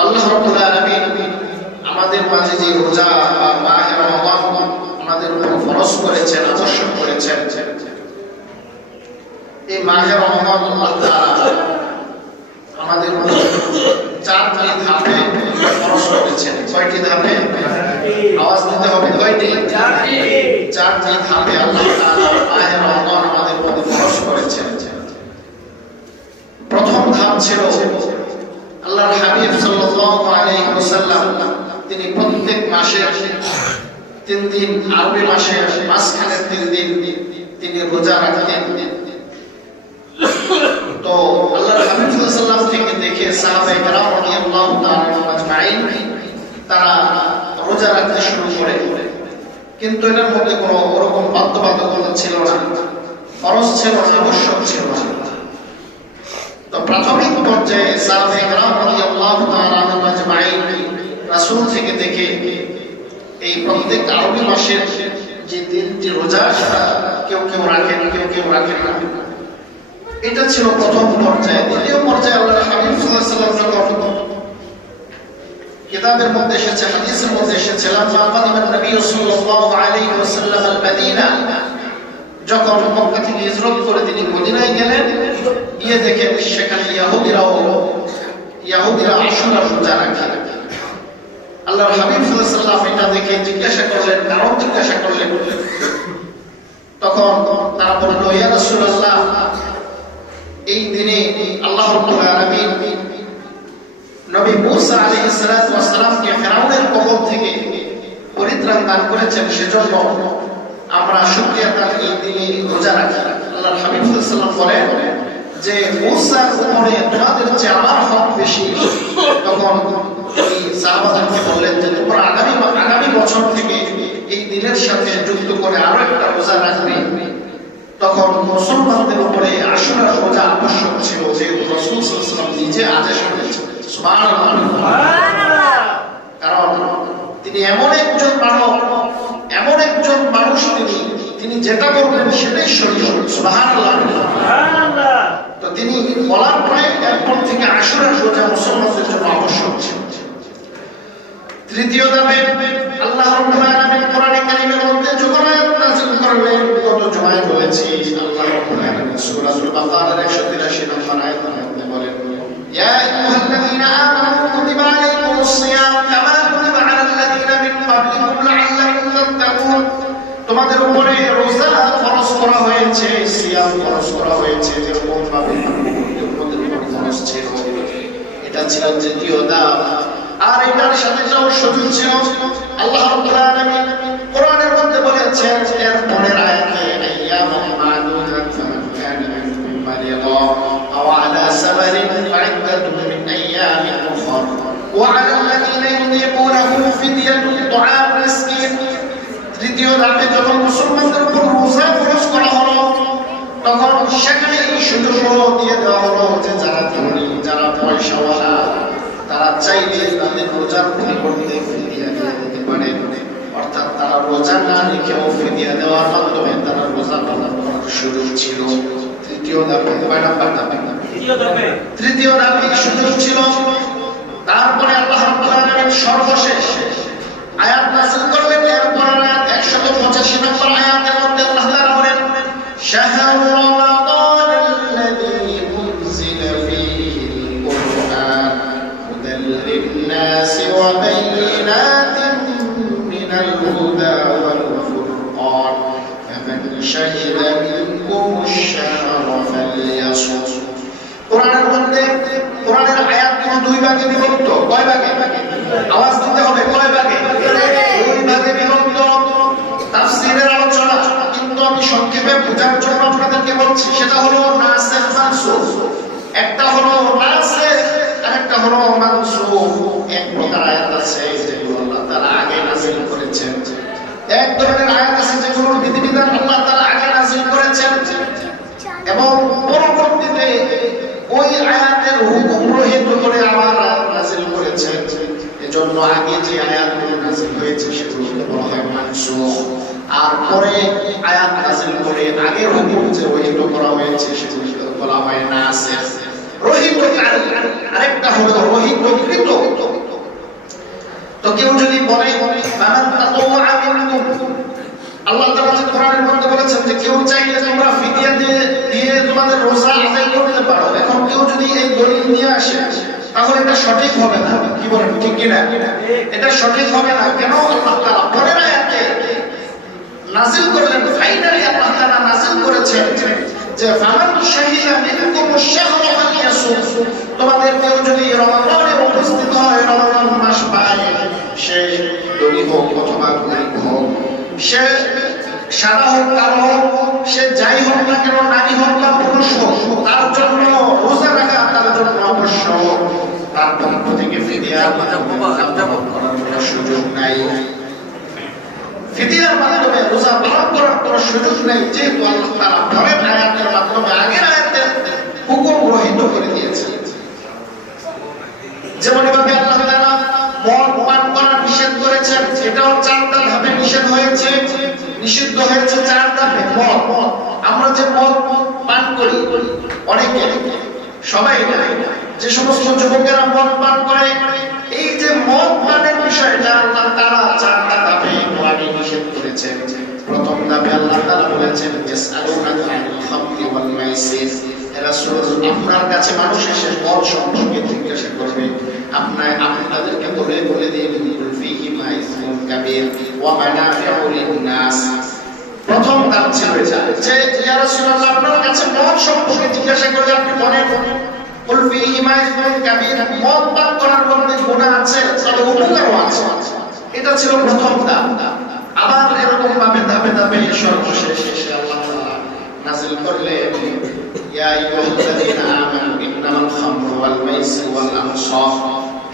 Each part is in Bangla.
আল্লাহ রাব্বুল আলামিন আমাদের মাঝে যে রোজা বা মাহে রমজান আমাদের উপর ফরজ করেছেন, আবশ্যক করেছেন, এই মাহে রমজান আল্লাহ তাআলা আমাদের উপর 4টি ধাপে ফরজ করেছেন। কয়টি ধাপে? আওয়াজ দিতে হবে, কয়টি? 4টি ধাপে আল্লাহ তাআলা মাহে রমজান আমাদের উপর ফরজ করেছেন। প্রথম ধাপ ছিল আল্লাহর হাবিব সাল্লাল্লাহু আলাইহি ওয়াসাল্লাম তিনি প্রত্যেক মাসে 3 দিন, আরবি মাসে মাঝখানে 3 দিন তিনি রোজা রাখতেন। তো আল্লাহর হাবিব সাল্লাল্লাহু আলাইহি ওয়াসাল্লাম থেকে দেখে সাহাবায়ে কেরাম রাদিয়াল্লাহু তাআলা আজমাইন তারা রোজা রাখতে শুরু করে, কিন্তু এটার মধ্যে কোনো ওরকম বাধ্যবাধকতা ছিল না, ফরজ ছিল না, আবশ্যক ছিল না। তো প্রাথমিক পর্যায়ে সাহাবায়ে কেরাম রাদিয়াল্লাহু তাআলা আজমাইন রাসূল থেকে দেখে এই প্রত্যেক আরবি মাসের যে দিনটি রোজা সেটা কেউ কেউ রাখেন, কেউ কেউ রাখেন না। এটা ছিল প্রথম পর্যায়ে। দ্বিতীয় পর্যায়ে আল্লাহর হাবিব সাল্লাল্লাহু আলাইহি ওয়াসাল্লাম যখন কিতাবের মধ্যে এসেছে, হাদিসের মধ্যে এসেছে, লামাদিমান নবী সাল্লাল্লাহু আলাইহি ওয়াসাল্লাম আল মদিনা, যখন মক্কা থেকে হিজরত করে তিনি মদিনায় গেলেন, গিয়ে দেখেন সেখানে ইহুদিরা আশুরা রোজা রাখে। আল্লাহর হাবিব সাল্লাল্লাহু আলাইহি ওয়াসাল্লাম এটা দেখে জিজ্ঞাসা করলেন, কারণ জিজ্ঞাসা করলেন। তখন তারা বলল, ইয়া রাসূলুল্লাহ, এই দিনে আল্লাহ রাব্বুল আলামিন নবী মূসা আলাইহিস সালাতু ওয়াস সালামকে ফিরআউনের কবল থেকে পরিত্রাণ দান করেছেন, সেজন্য আমরা শুকরিয়া তার এই দিনে রোজা রাখি। আল্লাহর হাবিব সাল্লাল্লাহু আলাইহি ওয়াসাল্লাম বলেন যে মূসার উপরে তোমাদের চেয়ে আমার হক বেশি। তখন এই সাহাবাদেরকে বললেন যে তোমরা আগামী বছর থেকে এই দিনের সাথে যুক্ত করে আরো একটা রোজা রাখবে। তখন মুসলমানদের উপরে আশুরা রোজা আবশ্যক ছিল, যে রাসূল সাল্লাল্লাহু আলাইহি ওয়াসাল্লাম নিজে আদেশ করেছেন। সুবহানাল্লাহ। কারণ তিনি এমন একজন মানুষ, তিনি যেটা বলবেন সেটাই শরীয়ত। সুবহানাল্লাহ। তো তিনি বলার পরে এরপর থেকে আশুরা রোজা মুসলমানদের জন্য আবশ্যক ছিল। তৃতীয় ধাপে আল্লাহ রাব্বুল আলামিন কোরআনে কারীমের মধ্যে যখন আয়াত নাযিল করলেন, গত জুমায় বলেছি, আল্লাহ রাব্বুল আলামিন সূরাতুল বাকারার 183 নম্বর আয়াতের মধ্যে বলেন, ইয়া আইয়ুহাল্লাযীনা আমানু কুতিবা আলাইকুমুস সিয়াম কামা কুতিবা আলাল্লাযীনা মিন ক্বাবলিকুম লাআল্লাকুম তাত্তাকুন। তোমাদের উপরে রোজা ফরজ করা হয়েছে, সিয়াম ফরজ করা হয়েছে, যেরকম ভাবে তোমাদের উপর ফরজ ছিল। এটা ছিল তৃতীয় ধাপ। আর এটার সাথে যাও সুযোগ ছিল, আল্লাহ রাব্বুল আলামিন কোরআনের মধ্যে বলেছেন এর পরের আয়াতে, আইয়ামুন মা'দুদাত ফামান কানা মিনকুম মারিদা আও আলা সাফারিন ফা'iদ্দাতুন মিন আইয়ামিন উখরা ওয়া আলাল্লাযীনা ইউতিকুনাহু ফিদয়াতুন তু'আম মিসকিন। তৃতীয় ধাপে যখন মুসলমানদের উপর রোজা ফরজ করা হলো, তখন সেখানে এই সুযোগও দিয়ে দেওয়া হলো যে যারা ধনী, যারা পয়সাওয়ালা, তারা চাইলে তাদের রোজার পরিবর্তে ফিদিয়া দিতে পারে। অর্থাৎ তারা রোজা না রেখেও ফিদিয়া দেওয়ার মাধ্যমে তারা রোজা পালন করার সুযোগ ছিল। তৃতীয় ধাপে তৃতীয় ধাপে সুযোগ ছিল। তারপরে আল্লাহ রাব্বুল আলামিন সর্বশেষ আয়াত নাযিল করলেন। এরপর আয়াত 185 নম্বর আয়াতের মধ্যে আল্লাহ তাআলা বলেন, শাহরু রমাদানাল্লাযী উনজিলা ফীহিল কুরআন হুদাল লিন-নাসি ওয়া বায়িনাতিন মিনাল হুদা ওয়াল ফুরকান ফামান শাহিদা মিনকুমুশ শাহরা ফালইয়াসুম। কোরআনের মধ্যে কোরআনের আয়াতগুলো দুই ভাগে বিভক্ত। কয় ভাগে? আওয়াজ দিতে হবে, কয় ভাগে? দুই ভাগে বিভক্ত। তাফসীরের আলোচনা কিন্তু আমি সংক্ষেপে বোঝার জন্য আপনাদেরকে বলছি। সেটা হলো নাসিখ মানসুখ। একটা হলো নাসিখ আর একটা হলো মানসুখ। এক প্রকার আয়াত আছে যেগুলো আল্লাহ তাআলা আগে নাযিল করেছেন, এক ধরনের আয়াত আছে যেগুলোর বিধিবিধান আল্লাহ তাআলা আগে নাযিল করেছেন এবং পরবর্তীতে ওই আয়াতের হুকুম রহিত করে আবার নাযিল করেছেন। এজন্য আগে যে আয়াতগুলো নাযিল হয়েছে সেগুলোকে বলা হয় মানসুখ, আর পরে আয়াত নাযিল করে আগের হুকুম যে রহিত করা হয়েছে সেগুলোকে বলা হয় নাসিখ। রহিত রহিতকারী, আরেকটা হলো রহিতকৃত। তো কেউ যদি বলে ফামান তাতাওয়া মিনকুম, আল্লাহ তাআলা যে কোরআনের মধ্যে বলেছেন যে কেউ চাইলে তোমরা ফিদিয়া দিয়ে তোমাদের রোজা আদায় করতে পারো। এখন কেউ যদি এই দলিল নিয়ে আসে তাহলে এটা সঠিক হবে না। কি বলেন, ঠিক কি না? এটা সঠিক হবে না। কেন? আল্লাহ তাআলা পরের আয়াতে নাযিল করলেন, ফাইনালি আল্লাহ তাআলা নাযিল করেছেন যে ফামান শাহিদা মিনকুম আশ-শাহরা ফালইয়াসুম, তোমাদের কেউ যদি রমাদানে উপস্থিত হয়, রমাদান মাস পায়, সে ধনী হোক অথবা গরীব হোক, সে সাদা হোক কালো হোক, সে যাই হোক না কেন, নারী হোক বা পুরুষ হোক, তার জন্য রোজা রাখা তার জন্য আবশ্যক। তার পক্ষ থেকে ফিদিয়ার করার সুযোগ নাই, ফিদিয়ার মাধ্যমে রোজা পালন করার কোনো সুযোগ নেই, যেহেতু আল্লাহ তাআলা পরের আয়াতের মাধ্যমে আগের আয়াতের হুকুম রহিত করে দিয়েছেন। যেমন এভাবে আল্লাহ তাআলা মদ পান করা নিষেধ করেছেন, এটাও 4টা ধাপে নিষেধ হয়েছে, নিষিদ্ধ হয়েছে 4 ধাপে। মদ, আমরা যে মদ পান করি, অনেকে, সবাই না, যে সমস্ত যুবকেরা মদ পান করে, এই যে মদ পানের বিষয়টা আল্লাহ তাআলা 4টা ধাপে কোরআনে নিষেধ করেছেন। প্রথম ধাপে আল্লাহ তাআলা বলেছেন ইয়াসআলুনাকা আনিল খামরি ওয়াল মাইসির, রাসূল আপনার কাছে মানুষ এসে মদ সম্পর্কে জিজ্ঞাসা করবে, আপনি তাদেরকে বলে দিন ফিহি মা ইসমুন কাবীর ওয়া মানাফিউ লিন-নাস। প্রথম ধাপ ছিল যে ইয়া রাসূলুল্লাহ আপনার কাছে মদ সম্পর্কে জিজ্ঞাসা করলে আপনি বলেন কুল ফিহি মা ইসমুন কাবীর, মদ পান করার মধ্যে গুনাহ আছে, তবে উপকারও আছে। এটা ছিল প্রথম ধাপ। আবার এরকম ভাবে ধাপে ধাপে সর্বশেষ এসে আল্লাহ তাআলা নাযিল করলেন ইয়া আইয়ুহাল্লাযীনা আমানু ইন্নামাল খামরু ওয়াল মাইসিরু ওয়াল আনসাব,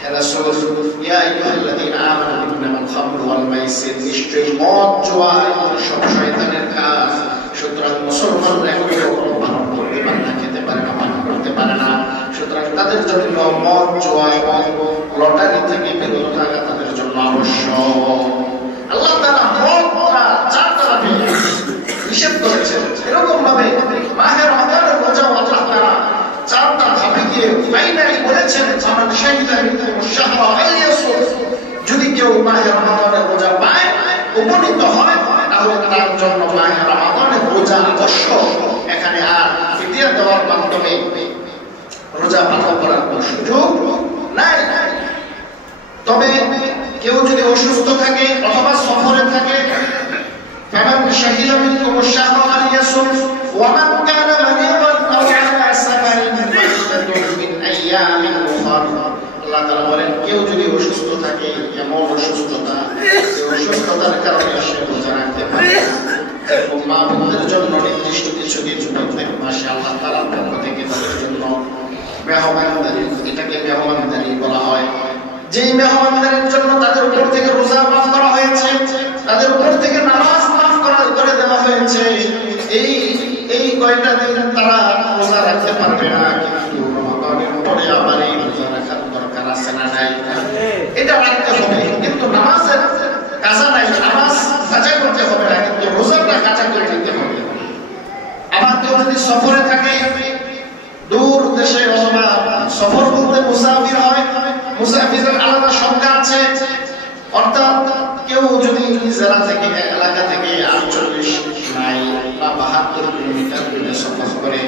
হে রাসূল ইয়া আইয়ুহাল্লাযীনা আমানু ইন্নামাল খামরু ওয়াল মাইসির, নিশ্চয়ই মদ জুয়া সব শয়তানের কাজ। সুতরাং মুসলমানরা এগুলো পালন করতে পারে না, খেতে পারে না, পান করতে পারে না। সুতরাং তাদের জন্য মদ জুয়া এবং লটারি থেকে বিরত থাকা তাদের জন্য আবশ্যক। আল্লাহ তাআলা মদটা 4টা ধাপে নিষেধ করেছেন। এরকম ভাবে মাহে রমাদানের রোজা আল্লাহ তাআলা 4টা ধাপে গিয়ে ফাইনালি বলেছেন ফামান শাহিদা মিনকুম আশ-শাহরা ফালইয়াসুম, যদি কেউ মাহে রমাদানের রোজা পায়, উপনীত হয়, তাহলে তার জন্য মাহে রমাদানের রোজা আবশ্যক। এখানে আর ফিদিয়া দেওয়ার মাধ্যমে রোজা পালন করার কোনো সুযোগ নাই। তবে কেউ যদি অসুস্থ থাকে অথবা সফরে থাকে, ফামান শাহিদা মিনকুম আশ-শাহরা ফালইয়াসুম ওয়া মান কানা মারিদান আও আলা সাফারিন ফাইদ্দাতুন মিন আইয়ামিন উখরা। আল্লাহ তাআলা বলেন কেউ যদি অসুস্থ থাকে, এমন অসুস্থতা যে অসুস্থতার কারণে সে রোজা রাখতে পারে, এবং মা বোনদের জন্য নির্দিষ্ট কিছু প্রত্যেক মাসে আল্লাহ তাআলার পক্ষ থেকে তাদের জন্য মেহমানদারি, এটাকে মেহমানদারি বলা হয়। যেই মেহমানদারির জন্য তাদের উপর থেকে রোজা মাফ করা হয়েছে, তাদের উপর থেকে নামাজ মাফ করে দেওয়া হয়েছে, এই কয়টা দিন তারা রোজা রাখতে পারবে না, কিন্তু রমাদানের পরে আবার এই রোজা রাখার দরকার আছে না নাই? এটা রাখতে হবে, কিন্তু নামাজের কাজা নাই, নামাজ কাজা করতে হবে না, কিন্তু রোজাটা কাজা করে নিতে হবে। আবার কেউ যদি সফরে থাকে, দূর দেশে, অথবা সফর বলতে মুসাফির হয়, মুসাফিরের আলাদা সংজ্ঞা আছে। অর্থাৎ কেউ যদি জেলা থেকে, এলাকা থেকে 48 মাইল বা 72 কিলোমিটার দূরে সফর করে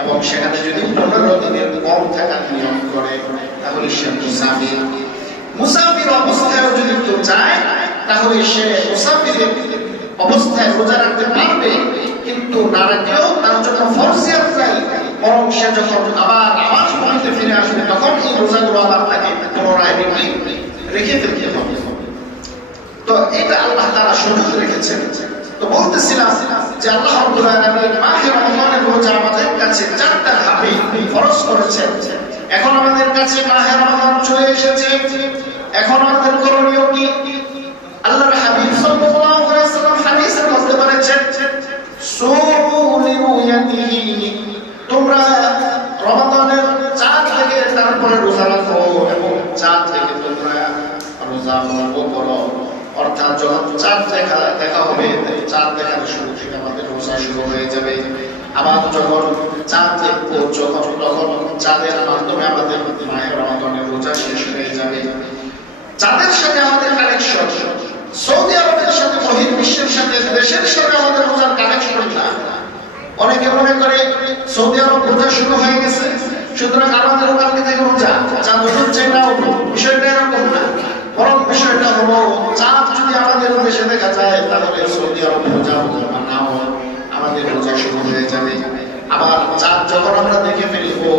এবং সেখানে যদি 15 দিনের কম থাকার নিয়ম করে, তাহলে সে মুসাফির। মুসাফির অবস্থায় যদি কেউ চায়, তাহলে সে মুসাফিরের অবস্থায় রোজা রাখতে পারবে, কিন্তু না রাখলেও তার জন্য ফরজিয়াত নাই, বরং সে যখন আবার নামাজ পড়তে ফিরে আসবে তখন এই রোজাগুলো আবার তাকে পুনরায় রেখে ফেলতে হবে। তো এটা আল্লাহ তাআলা সুযোগ রেখেছেন। তো বলতেছিলাম যে আল্লাহ রাব্বুল আলামিন মাহে রমাদানের রোজা আমাদের কাছে 4টা ধাপে ফরজ করেছেন। এখন আমাদের কাছে মাহে রমাদান চলে এসেছে, এখন আমাদের করণীয় কি? আল্লাহর হাবিব সাল্লাল্লাহু আলাইহি ওয়াসাল্লাম হাদিসের মধ্যে বলেছেন সুমু লিরুয়াতিহি, তোমরা রমাদানের চাঁদ থেকে তারপরে রোজা রাখো এবং চাঁদ থেকে তোমরা রোজা ভঙ্গ করো। অর্থাৎ যখন চাঁদ দেখা হবে, চাঁদ দেখার শুরু থেকে আমাদের রোজা শুরু হয়ে যাবে। আবার যখন চাঁদ দেখবো তখন চাঁদের মাধ্যমে আমাদের মাহে রমাদানের রোজা শেষ হয়ে যাবে। চাঁদের সাথে আমাদের কানেকশন সৌদি আরবের সাথে, বহির্বিশ্বের সাথে, দেশের সাথে আমাদের রোজার কানেকশন না। অনেকে মনে করে সৌদি আরব রোজা শুরু হয়ে গেছে, সুতরাং আমাদের ওখান থেকে রোজা চাঁদ হচ্ছে না। বিষয়টা এরকম না, বরং বিষয়টা হলো চাঁদ যদি আমাদের দেশে দেখা যায় তাহলে সৌদি আরব রোজা বা না হোক আমাদের রোজা শুরু হয়ে যাবে। আবার চাঁদ যখন আমরা দেখে ফেলবো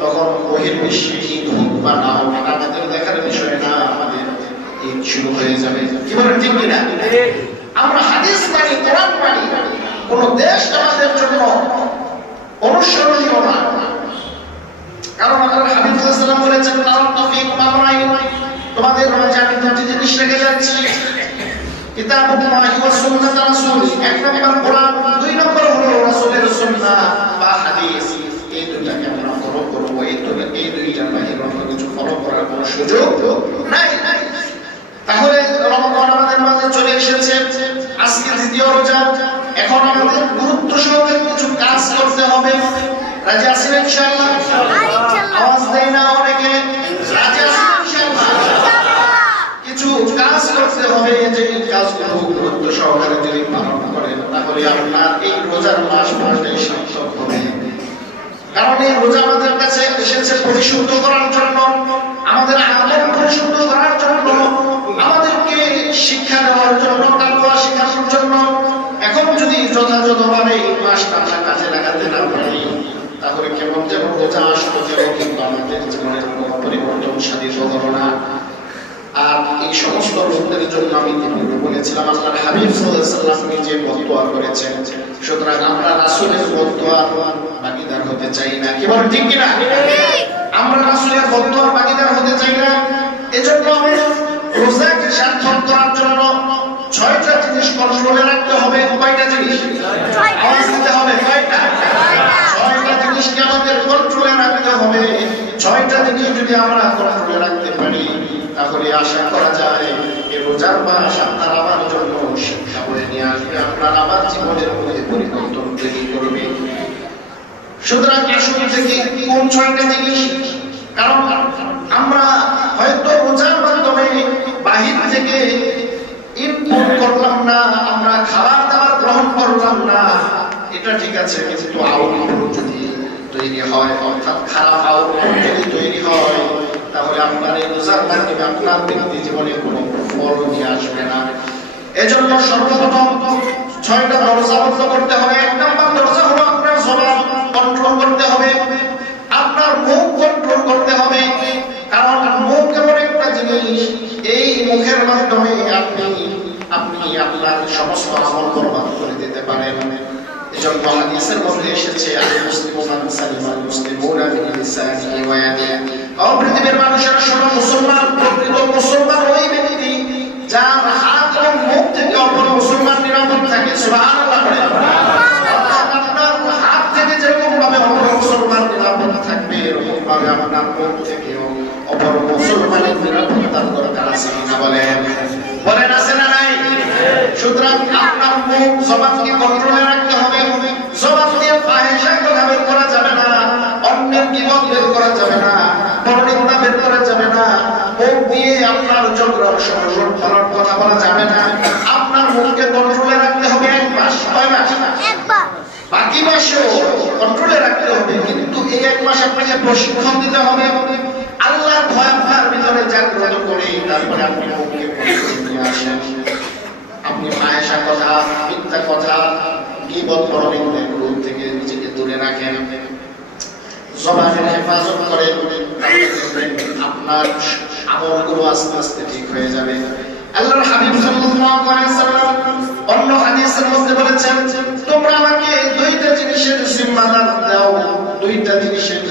তখন বহির্বিশ্বে ঈদ হোক বা না হোক আমাদের দেখার বিষয় না, আমাদের ঈদ শুরু হয়ে যাবে। কি বলেন ঠিক কিনা? আমরা হাদিস মানি, কোরআন মানি, কোন দেশ আমাদের জন্য অনুসরণীয় না। কারণ আল্লাহর হাবিব সাল্লাল্লাহু আলাইহি ওয়াসাল্লাম বলেছেন, তাওফিক মামরাইন, তোমাদের মাঝে আমি দুটি জিনিস রেখে যাচ্ছি, কিতাবুল্লাহি ওয়া সুন্নাত রাসূলি, এক নম্বর কোরআন, দুই নম্বর হলো রাসূলের সুন্নাহ বা হাদিস। এই দুইটাকে আমরা ফলো করব, এই দুইটার বাইরে অন্য কিছু ফলো করার কোনো সুযোগ নাই। তাহলে রমাদান আমাদের মাঝে চলে এসেছে, আজকে দ্বিতীয় রোজা। এখন আমাদের গুরুত্ব সহকারে কিছু কাজ করতে হবে। রাজি আছেন ইনশাআল্লাহ? আওয়াজ দেয় না অনেকে। রাজি আছেন ইনশাআল্লাহ? কিছু কাজ করতে হবে, যে এই কাজগুলো গুরুত্ব সহকারে যদি পালন করেন তাহলে আপনার এই রোজার মাসটাই সার্থক হবে। কারণ এই রোজা আমাদের কাছে এসেছে পরিশুদ্ধ করার জন্য, আমাদের আমল পরিশুদ্ধ করার জন্য, আমাদেরকে শিক্ষা দেওয়ার জন্য, তাকওয়া শেখানোর জন্য। এখন যদি যথাযথভাবে এই মাসটা আমরা কাজে লাগাতে না পারি তাহলে কেমন যেমন রোজা আসলো যেমন কিন্তু আমাদের জীবনের কোনো পরিবর্তন সাধিত হলো না। আর এই সমস্ত লোকদের জন্য আমি বলেছিলাম আল্লাহর হাবিব সাল্লাল্লাহু আলাইহি ওয়াসাল্লাম নিজে বদদুয়া করেছেন। সুতরাং আমরা রাসূলের বদদুয়ার ভাগীদার হতে চাই না। কি বলেন ঠিক কিনা? আমরা রাসূলের বদদুয়ার ভাগীদার হতে চাই না। এজন্য আমরা রোজাকে সার্থক করার জন্য 6টা জিনিস কন্ট্রোলে রাখতে হবে। কয়টা জিনিস? আওয়াজ দিতে হবে। কয়টা? 6টা জিনিসকে আমাদের কন্ট্রোলে রাখতে হবে। 6টা জিনিস যদি আমরা কন্ট্রোলে রাখতে পারি তাহলে আশা করা যায় এই রোজার মাস আপনার আমার জন্য শিক্ষা বয়ে নিয়ে আসবে, আপনার আমার জীবনের মধ্যে পরিবর্তন তৈরি করবে। সুতরাং আসুন থেকে কোন 6টা জিনিস, কারণ আমরা হয়তো রোজার মাধ্যমে বাহির থেকে ইনপুট করলাম না, আমরা খাবার দাবার গ্রহণ করলাম না, এটা ঠিক আছে, কিন্তু আউটপুট যদি তৈরি হয়, অর্থাৎ খারাপ আউটপুট যদি তৈরি হয় তাহলে আপনার এই রোজার মাধ্যমে আপনার ব্যক্তি জীবনে কোনো ফল নিয়ে আসবে না। এজন্য সর্বপ্রথম 6টা দরজা বন্ধ করতে হবে। 1 নম্বর দরজা হলো আপনার জবান কন্ট্রোল করতে হবে, আপনার মুখ কন্ট্রোল করতে হবে। কারণ মুখ এমন একটা জিনিস, এই মুখের মাধ্যমে আপনি আপনার সমস্ত আমল বরবাদ করে দিতে পারেন। এজন্য হাদিসের মধ্যে এসেছে, আল মুসলিমু মান সালিমাল মুসলিমুনা মিন লিসানিহি ওয়া ইয়াদিহি, পৃথিবীর মানুষেরা শোনো, মুসলমান প্রকৃত মুসলমান ওই ব্যক্তি যার হাত এবং মুখ থেকে অপর মুসলমান নিরাপদ থাকে। সুবহানাল্লাহ। আপনার হাত থেকে যেরকম ভাবে অপর মুসলমান নিরাপদ থাকবে এরকম ভাবে আপনার মুখ থেকেও অপর মুসলমানের নিরাপত্তার দরকার আছে কিনা বলেন? বলেন আছে না নাই? সুতরাং আপনার মুখ জবানকে কন্ট্রোলে রাখতে হবে। জবান দিয়ে ফাহিশা কথা বের করা যাবে না, অন্যের গীবত বের করা যাবে না, পরনিন্দা বের করা যাবে না, মুখ দিয়ে আপনার ঝগড়ার সমস্যার খারাপ কথা বলা যাবে না। আপনার মুখকে কন্ট্রোলে রাখতে হবে 1 মাস। কয় মাস? 1 মাস। বাকি মাসেও কন্ট্রোলে রাখতে হবে, কিন্তু এই 1 মাস আপনাকে প্রশিক্ষণ দিতে হবে। আল্লাহর ভয় আপনার ভিতরে জাগ্রত করে তারপরে আপনি মুখকে কন্ট্রোলে নিয়ে আসেন। আপনি ফাহিশা কথা, মিথ্যা কথা, গীবত, পরনিন্দা এগুলো থেকে নিজেকে দূরে রাখেন, জবানের হেফাজত করেন, আপনার আমলগুলো আস্তে আস্তে ঠিক হয়ে যাবে। আল্লাহর হাবিব সাল্লাল্লাহু আলাইহি ওয়াসাল্লাম অন্য হাদিসের মধ্যে বলেছেন, তোমরা আমাকে 2টা জিনিসের জিম্মাদার দাও, 2টা জিনিসের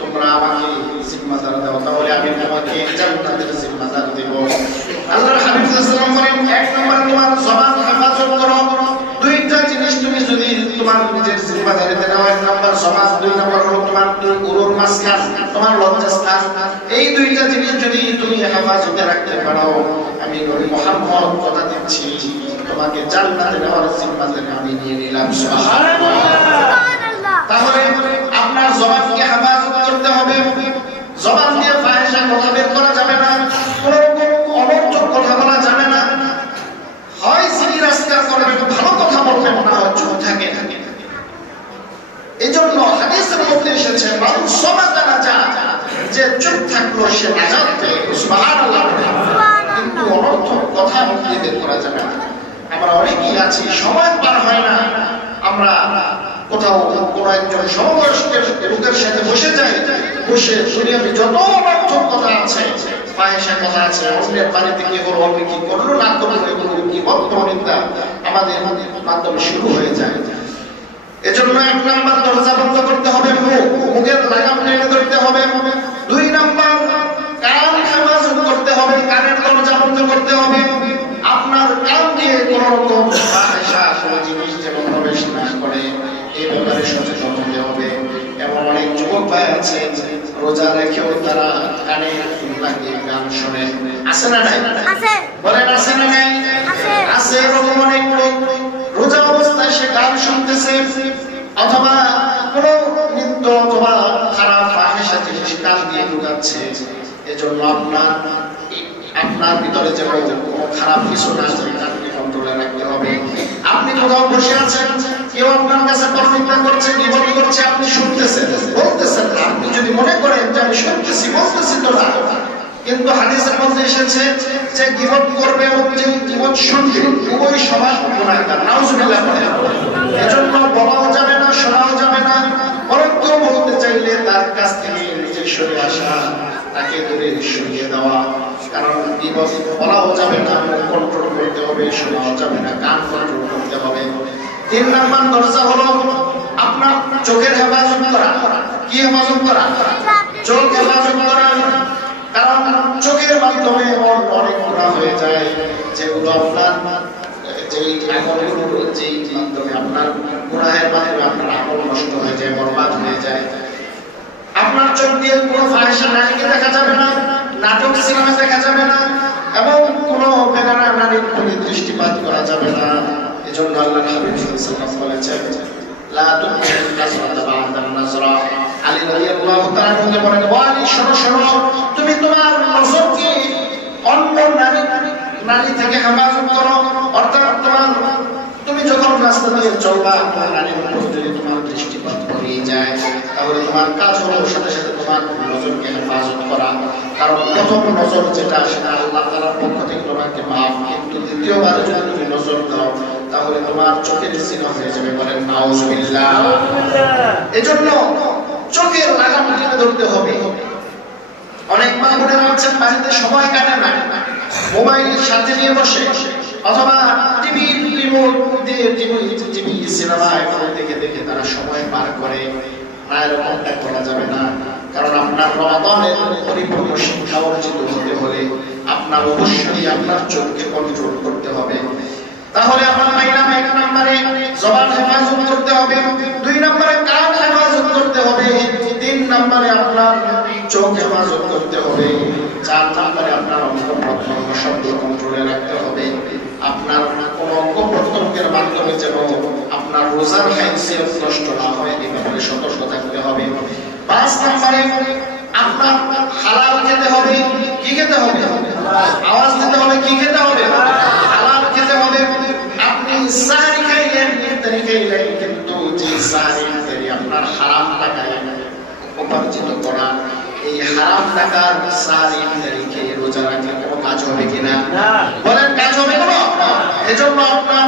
তোমরা আমাকে জিম্মাদার দাও, তাহলে আমি তোমাকে জান্নাতের জিম্মাদার দেব। আল্লাহর হাবিব সাল্লাল্লাহু আলাইহি ওয়াসাল্লাম বলেন, 1 নম্বর তোমার জবান হেফাজত করো। 2টা জিনিস তুমি যদি তোমার নিজের জিম্মাদারিতে নাও, 1 নম্বর জবান, 2 নম্বর হলো তোমার উরুর মাসখান, তোমার লজ্জাস্থান। এই 2টা জিনিস যদি তুমি হেফাজতে রাখতে পারো, আমি নবী মুহাম্মদ কথা দিচ্ছি তোমাকে জান্নাতে নেওয়ার জিম্মাদারি আমি নিয়ে নিলাম। সুবহানাল্লাহ। তাহলে আপনার জবানকে হেফাজত করতে হবে। জবান দিয়ে ফাহিশা কথা বের করা যাবে না, কোনো অনর্থক কথা বলা যাবে না। হয় জিকির আজকার করবেন, ভালো কথা বলবেন, না হয় চুপ থাকে। এজন্য হাদিসের মধ্যে এসেছে মানুষ সমাতা নাজাত, যে চুপ থাকলো সে নাজাত পেয়ে। সুবহানাল্লাহ। কিন্তু অনর্থক কথা মুখে বের করা যাবে না। আমরা অনেকেই আছি, সময় পার হয় না, আমরা কোথাও কোনো একজন সমবয়স্কের লোকের সাথে বসে যাই, বসে দুনিয়াতে যত অনর্থক কথা আছে, ফাহিশা কথা আছে, অন্যের বাড়িতে কি হলো, আমি কি করলো না করলো, এগুলো কি বক্তব্যনিন্দা আমাদের মাধ্যমে শুরু হয়ে যায়। এজন্য 1 নাম্বার দরজা বন্ধ করতে হবে, মুখের লাগাম টেনে ধরতে হবে। 2 নাম্বার কান হেফাজত করতে হবে, কানের দরজা বন্ধ করতে হবে। আপনার কান দিয়ে কোনো রকম ফাহিশা কোনো জিনিস যেন প্রবেশ না করে, এই ব্যাপারে সচেতন হতে হবে। এমন অনেক যুবক ভাই আছে রোজা রেখেও তারা কানে লাগিয়ে গান শোনে। আছে না নাই? বলেন আছে না নাই? আছে। এরকম অনেক লোক রোজা অবস্থায় সে গান শুনতেছে, অথবা কোনো নৃত্য অথবা খারাপ ফাহিশা জিনিস কান দিয়ে ঢুকাচ্ছে। এজন্য আপনার ভিতরে যেন কোনো খারাপ কিছু না যায়, কানকে কন্ট্রোলে রাখতে হবে। আপনি কোথাও বসে আছেন, কেউ আপনার কাছে পরনিন্দা করছে, গীবত করছে, আপনি শুনতেছেন, বলতেছেন না। আপনি যদি মনে করেন যে আমি শুনতেছি, বলতেছি তো না, কিন্তু হাদিসের মধ্যে এসেছে যে গীবত করবে এবং যে গীবত শুনবে উভয় সমান গুনাহগার। নাউজুবিল্লাহ। এজন্য বলাও যাবে না, শোনাও যাবে না, বরং কেউ বলতে চাইলে তার কাছ থেকে নিজে সরে আসা, তাকে দূরে সরিয়ে দেওয়া। কারণ গীবত বলাও যাবে না, কন্ট্রোল করতে হবে, শোনাও যাবে না, কান কন্ট্রোল করতে হবে। 3 নাম্বার দরজা হলো আপনার চোখের হেফাজত করা। কি হেফাজত করা? চোখ হেফাজত করা। কারণ চোখের মাধ্যমে অনেক গুনাহ হয়ে যায়, যেগুলো আপনার যেই আমলগুলো, যেই মাধ্যমে আপনার গুনাহের মাধ্যমে আপনার আমল নষ্ট হয়ে যায়, বরবাদ হয়ে যায়। আপনার চোখ দিয়ে কোনো ফাহিশা নারীকে দেখা যাবে না, নাটক সিনেমা দেখা যাবে না, এবং কোনো বেগানা নারীর প্রতি দৃষ্টিপাত করা যাবে না। এজন্য আল্লাহর হাবিব সাল্লাল্লাহু আলাইহি ওয়াসাল্লাম বলেছেন, লা তুতি'ন নাজরাতা বা'দা নাজরা। আলী রাদিয়াল্লাহু তাআলা বলেন, ও আলী, শোনো শোনো, তুমি তোমার নজরকে অন্য নারী থেকে হেফাজত করো। অর্থাৎ তুমি যখন রাস্তা দিয়ে চলবা, নারীর উপর যদি তোমার দৃষ্টিপাত করিয়ে যায়, তাহলে তোমার কাজ হলো সাথে সাথে তোমার নজরকে হেফাজত করা। কারণ প্রথম নজর যেটা, সেটা আল্লাহ তাআলার পক্ষ থেকে তোমাকে মাফ, কিন্তু দ্বিতীয়বার যদি তুমি নজর দাও তাহলে তোমার চোখের জিনা হয়ে যাবে। বলেন নাউজুবিল্লাহ। এজন্য চোখের লাগাম টেনে ধরতে হবে। অনেক মা বোনেরা আছেন বাড়িতে সময় কাটে না, মোবাইলের সাথে নিয়ে বসে, অথবা টিভির রিমোট দিয়ে টিভি সিনেমা এগুলো দেখে দেখে তারা সময় পার করে। না, এরকমটা করা যাবে না। কারণ আপনার রমাদানের পরিপূর্ণ শিক্ষা অর্জিত হতে হলে আপনার অবশ্যই আপনার চোখকে কন্ট্রোল করতে হবে। তাহলে আপনার মাইনাম 1 নম্বরে জবান হেফাজত করতে হবে, 2 নম্বরে কান হেফাজত করতে হবে, 3 নম্বরে আপনার চোখ হেফাজত করতে হবে, 4 নম্বরে আপনার অঙ্গ প্রত্যঙ্গ শব্দ কন্ট্রোলে রাখতে হবে। আপনার কোনো অঙ্গ প্রত্যঙ্গের মাধ্যমে যেন আপনার রোজার হাইসিয়ত নষ্ট না হয়, এই ব্যাপারে সতর্ক থাকতে হবে। 5 নম্বরে আপনার হালাল খেতে হবে। কি খেতে হবে? আওয়াজ দিতে হবে। কি খেতে হবে? হালাল খেতে হবে। আপনি সাহরি খাইলেন, ইফতারি খাইলেন, কিন্তু যে সাহরি ইফতারি আপনার হারাম টাকায় উপার্জিত করা, এই হারাম টাকার সাহরি ইফতারি খেয়ে রোজা রাখলে কোনো কাজ হবে কিনা? বলেন কাজ হবে না? এজন্য আপনার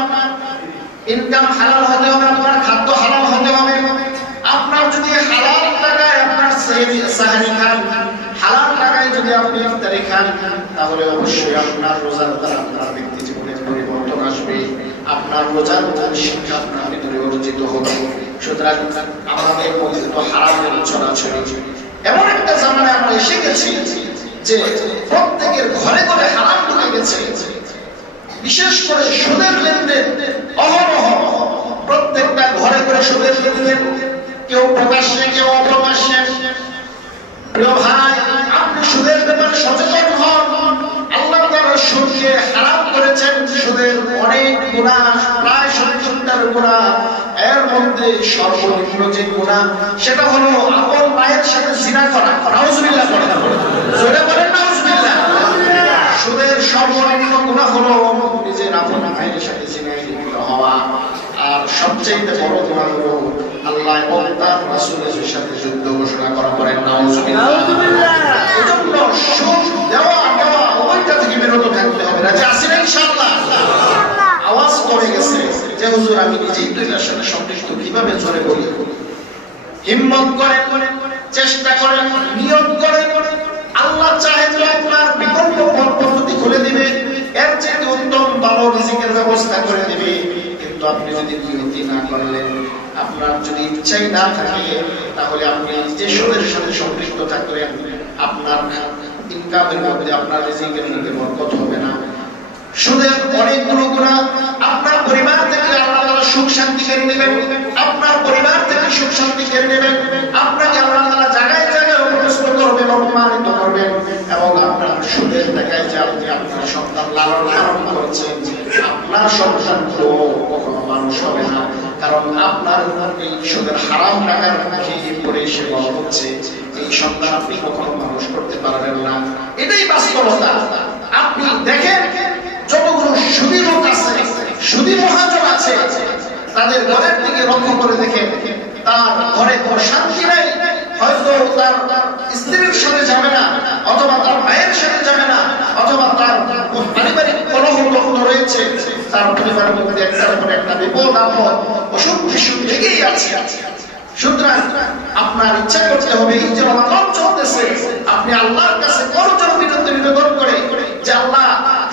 ইনকাম হালাল হতে হবে, আপনার খাদ্য হালাল হতে হবে। আপনার যদি হালাল টাকায় আপনার সাহরি খান, হালাল টাকায় যদি আপনি ইফতারি খান, তাহলে অবশ্যই আপনার রোজার দ্বারা আপনার ব্যক্তি জীবনের পরিবর্তন আসবে, আপনার রোজার শিক্ষা আপনার ভিতরে অর্জিত হবে। সুতরাং আমাদের মধ্যে তো হারামের ছড়াছড়ি, এমন একটা জামানায় আমরা এসে গেছি যে প্রত্যেকের ঘরে ঘরে হারাম ঢুকে গেছে। বিশেষ করে সুদের লেনদেন অহরহ, প্রত্যেকটা ঘরে ঘরে সুদের লেনদেন, কেউ প্রকাশ্যে কেউ অপ্রকাশ্যে। প্রিয় ভাই, আপনি সুদের ব্যাপারে সচেতন হন। আল্লাহ তাআলা সুদকে হারাম করেছেন। সুদের অনেক গুনাহ, প্রায় 70টা গুনাহ, এর মধ্যে মধ্যে সর্বনিম্ন যে গুনাহ সেটা হলো আপন মায়ের সাথে জিনা করা। নাউজুবিল্লাহ বলেন, জোরে বলেন নাউজুবিল্লাহ। সুদের সর্বনিম্ন গুনাহ হলো নিজের আপন মায়ের সাথে জিনায় লিপ্ত হওয়া। আর সবচেয়ে বড় গুনাহ হলো আল্লাহ এবং তার রাসূলের সাথে যুদ্ধ ঘোষণা করা। করেন নাউজুবিল্লাহ। এজন্য সুদ দেওয়া ওইটা থেকে বিরত থাকতে হবে। রাজি আছেন ইনশাআল্লাহ? আওয়াজ করে গেছে যে হুজুর আমি নিজেই তো এর সাথে সম্পৃক্ত, কিভাবে জোরে বলি? হিম্মত করে, চেষ্টা করে, নিয়ত করে, আল্লাহ চাহে যে আপনার বিকল্প পদ্ধতি খুলে দিবে, এর চেয়ে উত্তম ভালো রিজিকের ব্যবস্থা করে দিবে। কিন্তু আপনি যদি নিয়তি না করলেন, আপনার যদি ইচ্ছাই না থাকে, তাহলে আপনি যে সুদের সাথে সম্পৃক্ত থাকলেন, আপনার ইনকামের মধ্যে, আপনার রিজিকের মধ্যে বরকত হবে না। সুদের অনেকগুলো গুনাহ। আপনার পরিবার থেকে আল্লাহ তাআলা সুখ শান্তি কেড়ে নেবেন, আপনার পরিবার থেকে সুখ শান্তি কেড়ে নেবেন, আপনাকে আল্লাহ তাআলা জায়গায় জায়গায় অপদস্থ করবেন, অপমানিত করবেন, এবং আপনার সুদের টাকায় যে আপনি আপনার সন্তান লালন পালন করছেন, আপনার সন্তানগুলো কখনো মানুষ হবে না। কারণ আপনার এই সুদের হারাম টাকার খেয়ে পড়ে সে বড় হচ্ছে, এই সন্তান আপনি কখনো মানুষ করতে পারবেন না। এটাই বাস্তবতা। আপনি দেখেন যতগুলো সুদী লোক আছে, সুদী মহাজন আছে, তাদের ঘরের দিকে লক্ষ্য করে দেখেন, তার ঘরে কোনো শান্তি নাই। হয়তো তার স্ত্রীর সাথে যাবে না, অথবা তার মায়ের সাথে যাবে না, অথবা তার পারিবারিক কলহ রয়েছে, তার পরিবারের মধ্যে একটার পর একটা বিপদ আপদ অসুখ বিসুখ লেগেই আছে। সুতরাং আপনার ইচ্ছা করতে হবে, এই যে রমাদান চলতেছে, আপনি আল্লাহর কাছে করজোর বিরুদ্ধে নিবেদন করে যে আল্লাহ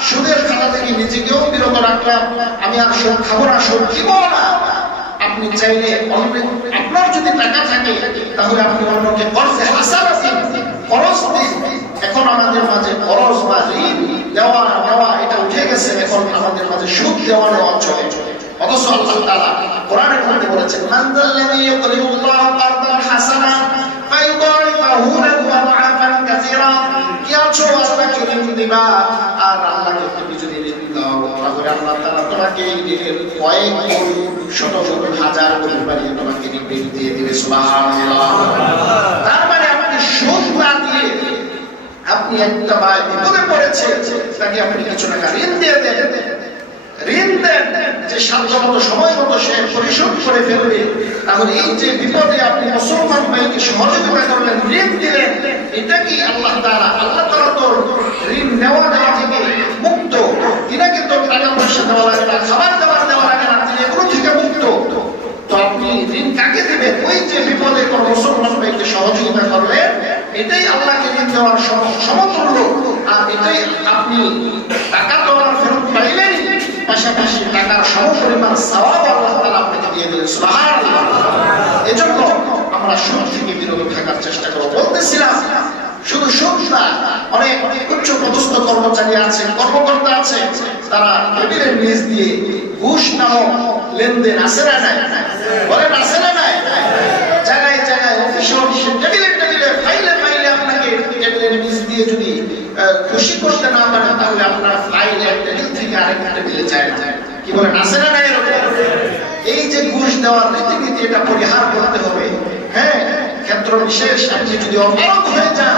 সুদের খাতা থেকে নিজেকেও বিরত রাখলাম, আমি আর সুদ খাবো না, সুদ দিব না। আপনি চাইলে আপনার যদি টাকা থাকে, তাহলে আপনি অন্যকে কর্জে হাসানা দিন, খরচ দিন। এখন আমাদের মাঝে খরচ বা ঋণ দেওয়া নেওয়া এটা উঠে গেছে, এখন আমাদের মাঝে সুদ দেওয়া নেওয়া চলে। অথচ আল্লাহ তাআলা কোরআনের মধ্যে বলেছেন, মান যাল্লাযী ইউকরিদুল্লাহ কারদান হাসানা ফায়ুদাইফাহু লাহু আদআফান কাসীরা। কি আছো আল্লাহকে ঋণ দিবা, আর আল্লাহকে তুমি যদি ঋণ দাও, তাহলে আল্লাহ তাআলা তোমাকে এই ঋণের কয়েক গুণ, শত শত হাজার গুণ বাড়িয়ে তোমাকে ঋণ দিয়ে দিবে। সুবহানাল্লাহ। তার মানে আপনি সুদ না দিয়ে, আপনি একটা ভাই বিপদে পড়েছে, তাকে আপনি কিছু টাকা ঋণ দিয়ে দেন, ঋণ দেন যে সাধ্যমতো সময় মতো সে পরিশোধ করে ফেলবে। তাহলে এই যে বিপদে আপনি মুসলমান ভাইকে সহযোগিতা করলেন, ঋণ দিলেন, এটা কি আল্লাহ তাআলা তো ঋণ নেওয়া থেকে মুক্ত। তিনাকে তো টাকা পয়সা দেওয়া লাগে না, খাবার দাবার দেওয়া লাগে না, তিনি এগুলো থেকে মুক্ত। তো আপনি ঋণ কাকে দিবেন? ওই যে বিপদে কোন মুসলমান ভাইকে সহযোগিতা করলেন, এটাই আল্লাহকে ঋণ দেওয়ার সমতুল্য। আর এটাই আপনি টাকা তো ফেরত পাইলেন, পাশাপাশি টাকার সমপরিমাণ সওয়াব আল্লাহ তাআলা আপনাকে দিয়ে দিলেন। সুবহানাল্লাহ। এজন্য আমরা সুদ থেকে বিরত থাকার চেষ্টা করব। বলতেছিলাম শুধু সুদ না, অনেক উচ্চ পদস্থ কর্মচারী আছে, কর্মকর্তা আছে, তারা টেবিলের নিচ দিয়ে ঘুষ নামক লেনদেন আছে না নাই? বলেন আছে না নাই? জায়গায় জায়গায় অফিসে অফিসে টেবিলে ফাইলে আপনাকে টেবিলের নিচ দিয়ে যদি খুশি করতে না পারেন, তাহলে আপনার ফাইল এক টেবিল থেকে আরেক টেবিলে যায় না। কি বলেন আছে না নাই? এই যে ঘুষ দেওয়ার রীতিনীতি, এটা পরিহার করতে হবে। হ্যাঁ, ক্ষেত্র বিশেষ আপনি যদি অপারগ হয়ে যান,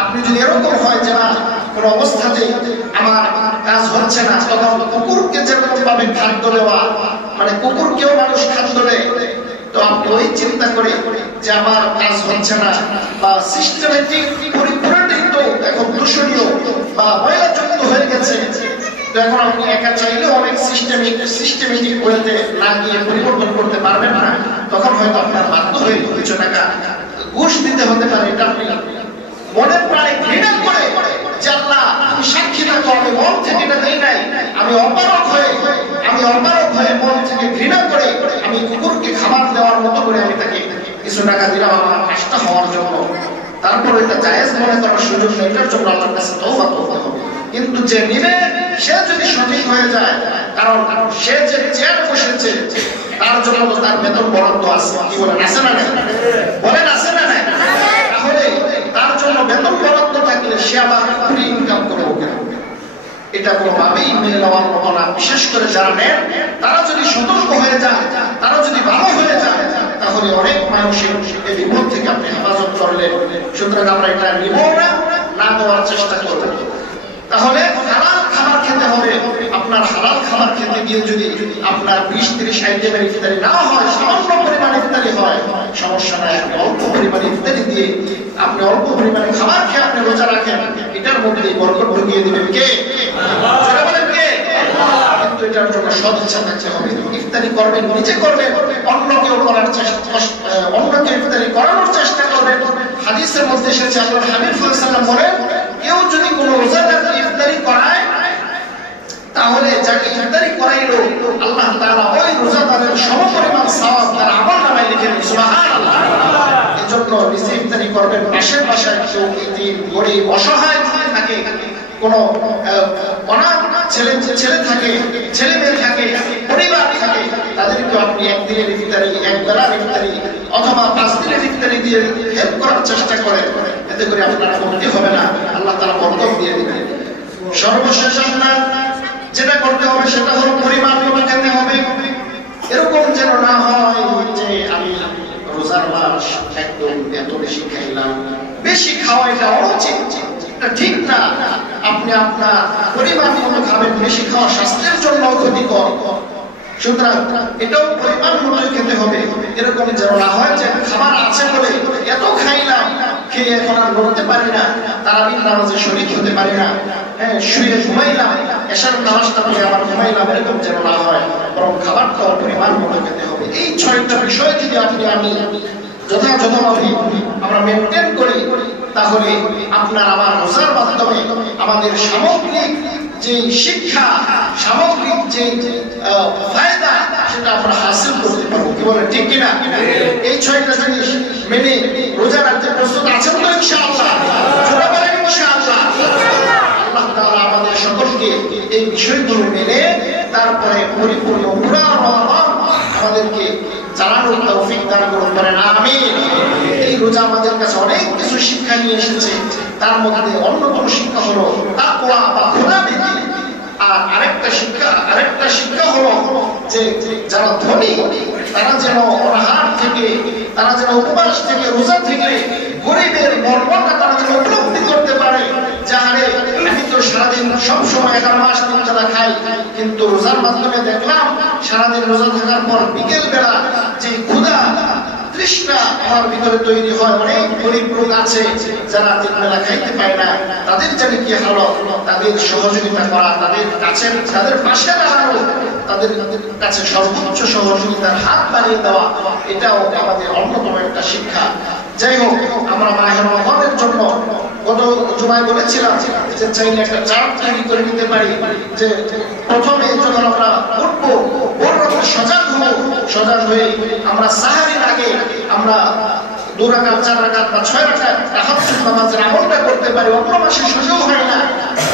আপনি যদি এরকম হয় যে না কোন অবস্থাতে আমার কাজ হচ্ছে না, তখন কুকুরকে যেরকম ভাবে খাদ্য দেওয়া, মানে কুকুরকেও মানুষ খাদ্য দেয়, তো আপনি ওই চিন্তা করে যে আমার কাজ হচ্ছে না, বা সিস্টেমেটিক পরিপূরণই তো এখন দূষণীয় বা ময়লাযুক্ত হয়ে গেছে, তো এখন আপনি একা চাইলেও অনেক সিস্টেমেটিক ওয়েতে না গিয়ে পরিবর্তন করতে পারবেন না। তখন হয়তো আপনার বাধ্য হয়ে কিছু টাকা ঘুষ দিতে হতে পারে। এটা আপনি মনের প্রাণে ঘৃণা করে যে আল্লাহ তুমি সাক্ষী থাকো, আমি মন থেকে এটা দেই নাই, আমি অপারগ হয়ে মন থেকে ঘৃণা করে আমি কুকুরকে খাবার দেওয়ার মতো করে আমি তাকে কিছু টাকা দিলাম আমার কাজটা হওয়ার জন্য। তারপর এটা জায়েজ মনে করার সুযোগ নেই, এটার জন্য আল্লাহর কাছে তওবা করতে হবে। কিন্তু যে নিবে সে যদি সঠিক হয়ে যায়, কারণ সে যে চেয়ার বসেছে তার জন্য তো তার বেতন বরাদ্দ আছে। কি বলেন আছে না নাই? বলেন আছে না নাই? তাহলে তার জন্য বেতন বরাদ্দ থাকলে সে আবার ফ্রি ইনকাম করবে কেন? এটা কোনোভাবেই মেনে নেওয়ার মতো না। বিশেষ করে যারা নেন, তারা যদি সতর্ক হয়ে যায়, তারা যদি ভালো হয়ে যায়, তাহলে অনেক মানুষের এই বিপদ থেকে আপনি হেফাজত করলেন। সুতরাং আমরা এটা নিব না দেওয়ার চেষ্টা করব। তাহলে হালাল খাবার খেতে হবে। আপনার হালাল খাবার খেতে গিয়ে যদি আপনার 20-30 আইটেমের ইফতারি না হয়, সামান্য পরিমাণে ইফতারি হয়, সমস্যা নাই। আপনি অল্প পরিমাণে ইফতারি দিয়ে আপনি অল্প পরিমাণে খাবার খেয়ে আপনি রোজা রাখেন, এটার মধ্যে বরকত ঢুকিয়ে দিবেন কে? কিন্তু এটার জন্য সদিচ্ছা থাকতে হবে। ইফতারি করবেন, নিজে করবেন, অন্যকেও করার চেষ্টা, অন্যকে ইফতারি করানোর চেষ্টা করবেন। হাদিসের মধ্যে এসেছে আল্লাহর হাবিব সাল্লাল্লাহু আলাইহি ওয়াসাল্লাম বলেন, কেউ যদি কোনো রোজাদারকে ইফতারি করায়, তাহলে যাকে ইফতারি করাইলো আল্লাহ তাআলা ওই রোজাদারের সমপরিমাণ সওয়াব তার আমলনামায় লিখে দেন। সুবহানাল্লাহ। এজন্য নিজে ইফতারি করবেন। পাশের বাসায় কেউ এতিম, গরীব, অসহায় থাকে, কোনো অনাথ ছেলে থাকে, ছেলে মেয়ে থাকে, পরিবার থাকে, তাদেরকে আপনি একদিনের ইফতারি, একবেলার ইফতারি অথবা 5 দিনের ইফতারি দিয়ে হেল্প করার চেষ্টা করেন। এতে করে আপনার ক্ষতি হবে না, আল্লাহ তাআলা বরকত দিয়ে দিবেন। সর্বশেষ আপনার যেটা করতে হবে সেটা হলো পরিমাণ মতো খেতে হবে। এরকম যেন না হয় যে আমি রোজার মাস একদম এত বেশি খাইলাম। বেশি খাওয়া এটা অনুচিত, এটা ঠিক না। আপনি আপনার পরিমাণ মতো খাবেন। বেশি খাওয়া স্বাস্থ্যের জন্য ক্ষতিকর। সুতরাং এটাও পরিমাণ মতো খেতে হবে। এরকম যেন না হয় যে খাবার আছে বলে এত খাইলাম, খেয়ে এখন আর বলতে পারি না, তারাবির নামাজে শরীক হতে পারি না, শুয়ে ঘুমাইলাম, এশার নামাজটা পড়ে আবার ঘুমাইলাম, এরকম যেন না হয়। বরং খাবারটা পরিমাণ মতো খেতে হবে। এই 6টা বিষয় যদি আমি যথাযথভাবে আমরা মেনটেন করি, তাহলে আপনার আমার রোজার মাধ্যমে আমাদের সামগ্রিক যে শিক্ষা, সামগ্রিক যে ফায়দা, সেটা আমরা হাসিল করতে পারবো। কি বলে, ঠিক কিনা? এই 6টা জিনিস মেনে রোজা রাখতে প্রস্তুত আছেন তো ইনশাআল্লাহ? জোরে বলেন ইনশাআল্লাহ। আল্লাহ তাআলা আমাদের সকলকে এই বিষয়গুলো মেনে তারপরে পরিপূর্ণ পুরা রমাদান আমাদেরকে চালানোর তৌফিক দান করুন, বলেন আমিন। এই রোজা আমাদের কাছে অনেক কিছু শিক্ষা নিয়ে এসেছে। তার মধ্যে অন্যতম শিক্ষা হলো তাকওয়া বা খোদাভীতি। আর আরেকটা শিক্ষা হলো যে যারা ধনী তারা যেন অনাহার থেকে, তারা যেন উপবাস থেকে, রোজা থেকে গরিবের মর্মটা তারা যেন উপলব্ধি করতে পারে। যাহারে আমি তো সারাদিন সবসময় 11 মাস 3 বেলা খাই, কিন্তু রোজার মাধ্যমে দেখলাম সারাদিন রোজা থাকার পর বিকেল বেলা যে ক্ষুধা তৃষ্ণা আমার ভিতরে তৈরি হয়। অনেক গরিব লোক আছে যারা 3 বেলা খাইতে পায় না, তাদের জানি কি হালত, তাদের সহযোগিতা করা, তাদের পাশে দাঁড়ানো, তাদের কাছে সর্বোচ্চ সহযোগিতার হাত বাড়িয়ে দেওয়া, এটাও আমাদের অন্যতম একটা শিক্ষা। যাই হোক, আমরা মাহে রমজানের জন্য গত জুমায় বলেছিলাম যে চাইলে একটা চার্ট তৈরি করে নিতে পারি, যে প্রথমে যখন আমরা উঠবো ভোর রাতে সজাগ হয়ে আমরা সাহারির আগে আমরা 2 রাকাত 4 রাকাত বা 6 রাকাত তাহাজ্জুদ নামাজের আমলটা করতে পারি। অন্য মাসে সুযোগ হয় না,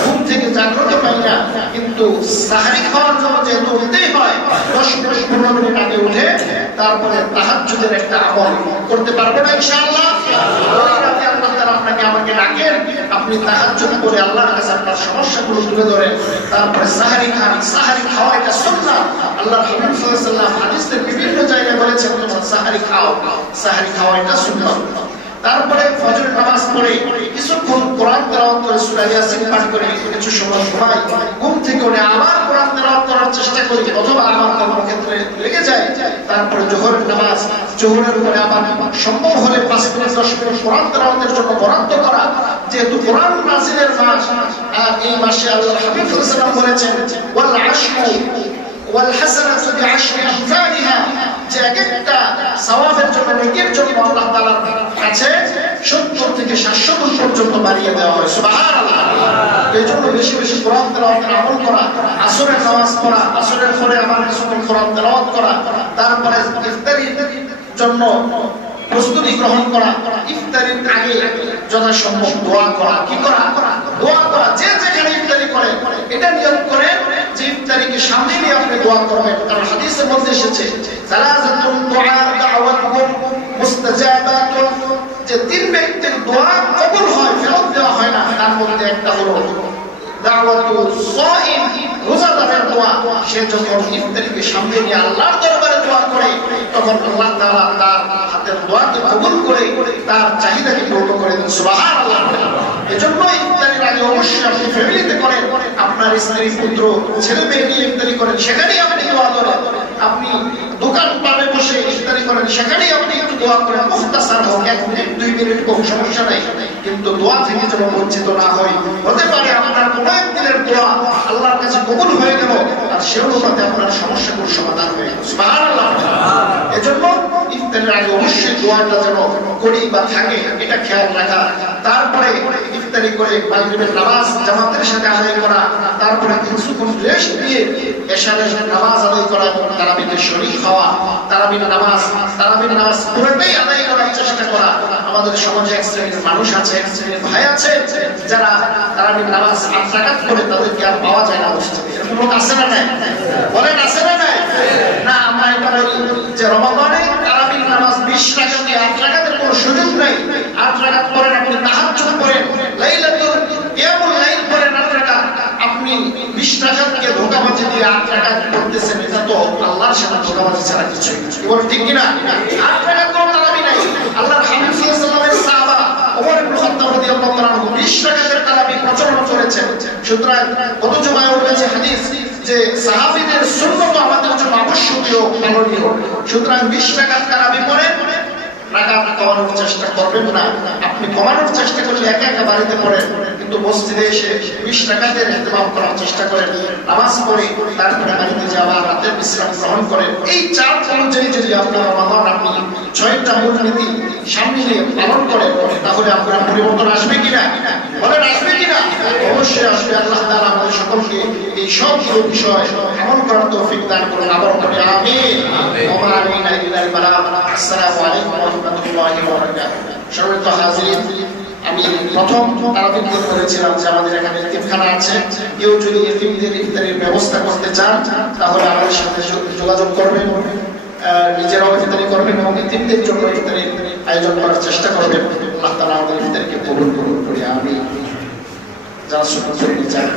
ঘুম থেকে জাগ্রত পাই না, কিন্তু সাহারি খাওয়ার জন্য যেহেতু উঠতেই হয়, 10-15 মিনিট আগে উঠে তারপরে তাহাজ্জুদের একটা আমল করতে পারবো না ইনশাআল্লাহ? ওই রাতে আল্লাহ তাআলা আপনাকে আমাকে ডাকেন, আপনি তাহাজ্জুদ করে আল্লাহর কাছে আপনার সমস্যাগুলো তুলে ধরেন, তারপরে সাহারি খান। সাহারি খাওয়া এটা সুন্নাহ। আল্লাহর হাবিব সাল্লাল্লাহু আলাইহি ওয়াসাল্লাম হাদিসের বিভিন্ন জায়গায় বলেছেন সাহারি খাও, সাহারি খাওয়া এটা সুন্নাহ। তারপরে ফজর নামাজ পড়ে কিছুক্ষণ কোরআন তেলাওয়াত করে সূরা ইয়াসিন পাঠ করে কিছু সময় ঘুমাই, ঘুম থেকে উঠে আবার কোরআন তেলাওয়াত করার চেষ্টা করি, অথবা আমার কর্মক্ষেত্রে লেগে যায়। তারপরে জোহরের নামাজ, জোহরের পরে আবার সম্ভব হলে 5 মিনিট 10 মিনিট কোরআন তেলাওয়াতের জন্য বরাদ্দ করা। যেহেতু কোরআন নাযিলের মাস, আর এই মাসে আল্লাহর হাবিব সাল্লাল্লাহু আলাইহি ওয়াসাল্লাম বলেছেন ওয়াল আশরু ওয়াল হাসানাতু বিআশরি আমসালিহা, যে একটা সওয়াবের জন্য, নেকির জন্য আল্লাহ তাআলার কাছে 70 থেকে 700 গুণ পর্যন্ত বাড়িয়ে দেওয়া হয়। সুবহানাল্লাহ। এই জন্য বেশি বেশি কোরআন তেলাওয়াতের আমল করা, আসরের নামাজ পড়া, আসরের পরে আবার কিছুক্ষণ কোরআন তেলাওয়াত করা, তারপরে ইফতারির জন্য প্রস্তুতি গ্রহণ করা, ইফতারির আগে যথাসম্ভব দোয়া করা। কি করা? দোয়া করা। যে যেখানে ইফতারি করে এটা নিয়ত করে যে ইফতারিকে সামনে নিয়ে আপনি দোয়া করবেন। কারণ হাদিসের মধ্যে এসেছে সালাসাতুন দুআ দাওয়াতুহুম মুস্তাজাবাতুন, যে 3 ব্যক্তির দোয়া কবুল হয়, ফেরত দেওয়া হয় না। তার মধ্যে একটা হলো দাওয়াতুস সাইম রোজাদারের দোয়া, সে যখন ইফতারিকে সামনে নিয়ে আল্লাহর দরবারে দোয়া করে, তখন আল্লাহ তাআলা তার হাতের দোয়াকে কবুল করে তার চাহিদাকে পূর্ণ করে দেন। সুবহানাল্লাহ। এজন্য ইফতারির আগে অবশ্যই আপনি ফ্যামিলিতে করেন, আপনার স্ত্রী পুত্র ছেলে মেয়ে নিয়ে ইফতারি করেন, সেখানেই আপনি দোয়া করেন। আপনি দোকান পাবে বসে ইফতারি করেন, সেখানেই আপনি একটু দোয়া করেন, মুখতাসার হোক, 1 মিনিট 2 মিনিট হোক, সমস্যা নাই, কিন্তু দোয়া থেকে যেন বঞ্চিত না হয়। হতে পারে আপনার কোনো একদিনের দোয়া আল্লাহর কাছে কবুল হয়ে গেল, আর সে অনুপাতে আপনার সমস্যাগুলোর সমাধান হয়ে গেল। সুবহানাল্লাহ। এজন্য ইফতারের আগে অবশ্যই দোয়াটা যেন করি বা থাকে, এটা খেয়াল রাখা। তারপরে ইফতারি করে মাগরিবের নামাজ জামাতের সাথে আদায় করা, তারপরে কিছুক্ষণ রেস্ট দিয়ে এশারের নামাজ আদায় করা এবং তারাবিতে শরীক হওয়া, তারাবির নামাজ পুরোটাই আদায় করার চেষ্টা করা। আমাদের সমাজে এক শ্রেণীর মানুষ আছে, এক শ্রেণীর ভাই আছে, যারা তারাবির নামাজ 8 রাকাত করে তাদেরকে আর পাওয়া যায় না মসজিদে। এরকম লোক আছে না নাই? বলেন আছে না নাই? না, আমরা এটা বলি যে রমাদানে তারাবির নামাজ 20 রাকাতে 8 রাকাতের কোনো সুযোগ নাই। 8 রাকাত করেন, আপনি তাহাজ্জুদ করেন, লাইলাতুল কিয়ামুল লাইল করেন 8 রাকাত, আপনি 20 রাকাতকে ধোঁকাবাজি দিয়ে 8 রাকাত করতেছেন, এটা তো আল্লাহর সাথে ধোঁকাবাজি ছাড়া কিছুই না। কি বলেন, ঠিক কি না? 8 রাকাত কোনো তারাবি নাই। আল্লাহর হাবিব সাল্লাল্লাহু আলাইহি ওয়াসাল্লামের সাহাবা ওমর ইবনে খাত্তাব রাদিয়াল্লাহু তাআলা 20 রাকাতের তারাবি প্রচলন করেছেন। সুতরাং কত জমায় উঠেছে হাদিস যে সাহাবীদের সুন্নাত আমাদের জন্য আবশ্যকীয়, পালনীয়। সুতরাং 20 রাকাত তারাবি পড়েন, রাকাত কমানোর চেষ্টা করবেন না। আপনি কমানোর চেষ্টা করলে একা একা বাড়িতে পড়েন, কিন্তু মসজিদে এসে 20 রাকাতের ইহতিমাম করার চেষ্টা করেন, নামাজ পড়ে তারপরে বাড়িতে যাওয়া, রাতের বিশ্রাম গ্রহণ করেন। এই চার অনুযায়ী যদি আপনার রমাদান আপনি 6টা মূলনীতি সামনে নিয়ে পালন করেন, তাহলে আপনার পরিবর্তন আসবে কিনা? বলেন আসবে কিনা? অবশ্যই আসবে। আল্লাহ তাআলা আমাদের সকলকে এই সবগুলো বিষয় আমল করার তৌফিক দান করুন। আবার বলি আমিন। ওয়া আমিন ইল্লাল বালাগ। আসসালামু আলাইকুম ওয়া রাহমাতুল্লাহি ওয়া বারাকাতুহু। সম্মানিত হাজিরিন, আমি প্রথম তারাবির দিন বলেছিলাম যে আমাদের এখানে ইফতারখানা আছে। কেউ যদি ইফতারের ইফতারের ব্যবস্থা করতে চান তাহলে আমাদের সাথে যোগাযোগ করবেন, নিজেরাও ইফতারি করবেন এবং ইফতারের জন্য ইফতারের আয়োজন করার চেষ্টা করবেন। আল্লাহ তাআলা আমাদের ইফতারকে কবুল করুন। আমি যারা শুকর করে চান